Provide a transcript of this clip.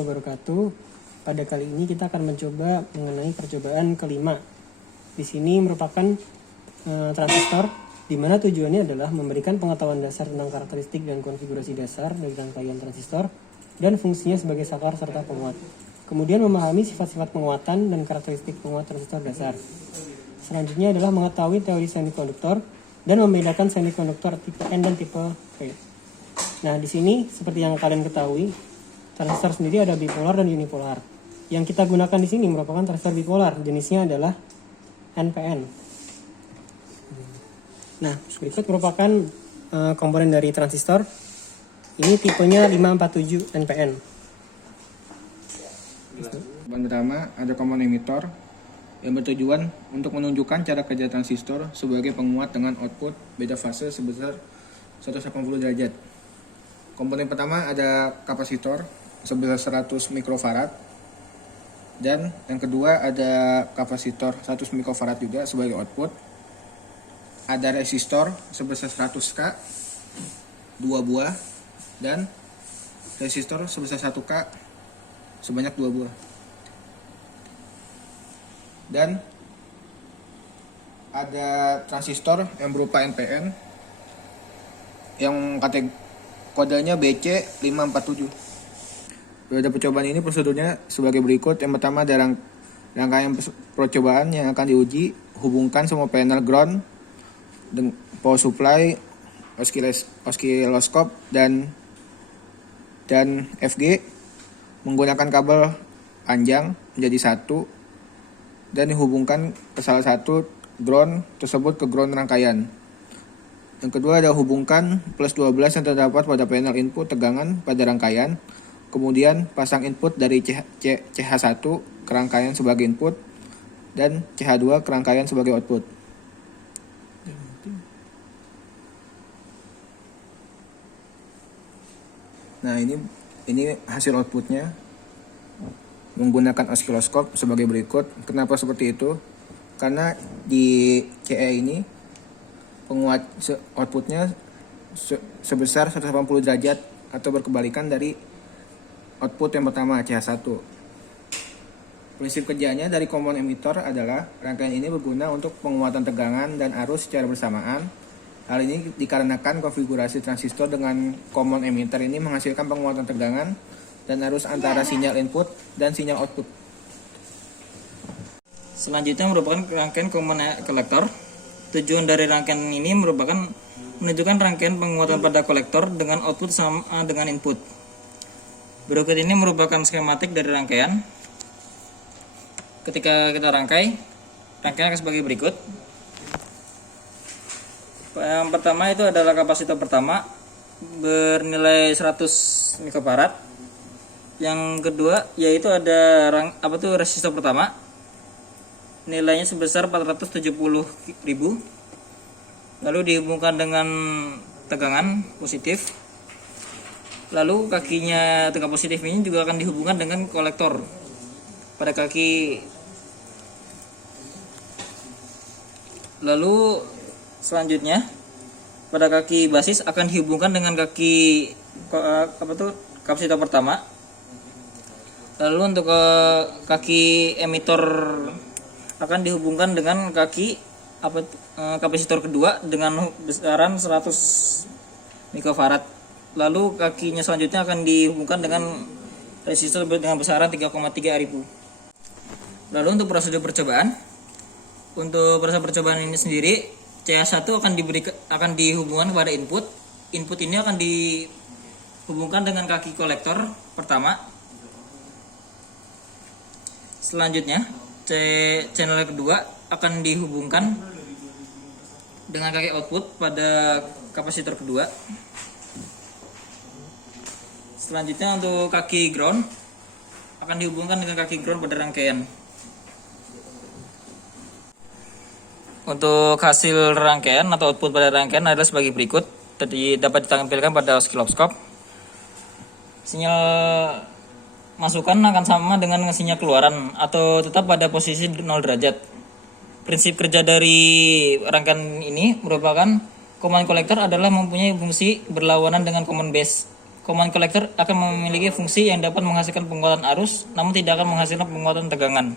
wabarakatuh. Pada kali ini kita akan mencoba mengenai percobaan kelima. Di sini merupakan transistor, di mana tujuannya adalah memberikan pengetahuan dasar tentang karakteristik dan konfigurasi dasar dari rangkaian transistor dan fungsinya sebagai saklar serta penguat. Kemudian memahami sifat-sifat penguatan dan karakteristik penguat transistor dasar. Selanjutnya adalah mengetahui teori semikonduktor dan membedakan semikonduktor tipe N dan tipe P. Nah, di sini seperti yang kalian ketahui, transistor sendiri ada bipolar dan unipolar. Yang kita gunakan di sini merupakan transistor bipolar, jenisnya adalah NPN. Nah, berikut merupakan komponen dari transistor. Ini tipenya 547 NPN. Yang pertama ada komponen emitor yang bertujuan untuk menunjukkan cara kerja transistor sebagai penguat dengan output beda fase sebesar 180 derajat. Komponen pertama ada kapasitor sebesar 100 mikrofarad, dan yang kedua ada kapasitor 100 mikrofarad juga sebagai output. Ada resistor sebesar 100K 2 buah, dan resistor sebesar 1K sebanyak 2 buah. Dan ada transistor yang berupa NPN yang kodenya BC547. Pada percobaan ini prosedurnya sebagai berikut. Yang pertama ada rangkaian percobaan yang akan diuji. Hubungkan semua panel ground, power supply, osiloskop dan FG menggunakan kabel panjang menjadi satu dan dihubungkan ke salah satu ground tersebut ke ground rangkaian. Yang kedua ada hubungkan plus 12 yang terdapat pada panel input tegangan pada rangkaian. Kemudian pasang input dari CH1 ke rangkaian sebagai input dan CH2 ke rangkaian sebagai output. Nah, ini hasil outputnya menggunakan osiloskop sebagai berikut. Kenapa seperti itu? Karena di CE ini penguat outputnya sebesar 180 derajat atau berkebalikan dari output yang pertama CH1. Prinsip kerjanya dari komponen emitor adalah rangkaian ini berguna untuk penguatan tegangan dan arus secara bersamaan. Hal ini dikarenakan konfigurasi transistor dengan common emitter ini menghasilkan penguatan tegangan dan arus antara sinyal input dan sinyal output. Selanjutnya merupakan rangkaian komponen kolektor. Tujuan dari rangkaian ini merupakan menunjukkan rangkaian penguatan pada kolektor dengan output sama dengan input. Berikut ini merupakan skematik dari rangkaian. Ketika kita rangkaian akan sebagai berikut. Yang pertama itu adalah kapasitor pertama bernilai 100 mikrofarad. Yang kedua yaitu ada resistor pertama, nilainya sebesar 470.000, lalu dihubungkan dengan tegangan positif. Lalu kakinya tegangan positif ini juga akan dihubungkan dengan kolektor pada kaki. Lalu selanjutnya pada kaki basis akan dihubungkan dengan kaki kapasitor pertama. Lalu untuk kaki emitor akan dihubungkan dengan kaki kapasitor kedua dengan besaran 100 mikrofarad. Lalu kakinya selanjutnya akan dihubungkan dengan resistor dengan besaran 3,3 ribu. Lalu untuk prosedur percobaan, untuk proses percobaan ini sendiri CH1 akan dihubungkan kepada input. Input ini akan dihubungkan dengan kaki kolektor pertama. Selanjutnya channel kedua akan dihubungkan dengan kaki output pada kapasitor kedua. Selanjutnya untuk kaki ground akan dihubungkan dengan kaki ground pada rangkaian. Untuk hasil rangkaian atau output pada rangkaian adalah sebagai berikut. Tadi dapat ditampilkan pada osiloskop. Sinyal masukan akan sama dengan sinyal keluaran atau tetap pada posisi 0 derajat. Prinsip kerja dari rangkaian ini merupakan common collector adalah mempunyai fungsi berlawanan dengan common base. Common collector akan memiliki fungsi yang dapat menghasilkan penguatan arus, namun tidak akan menghasilkan penguatan tegangan.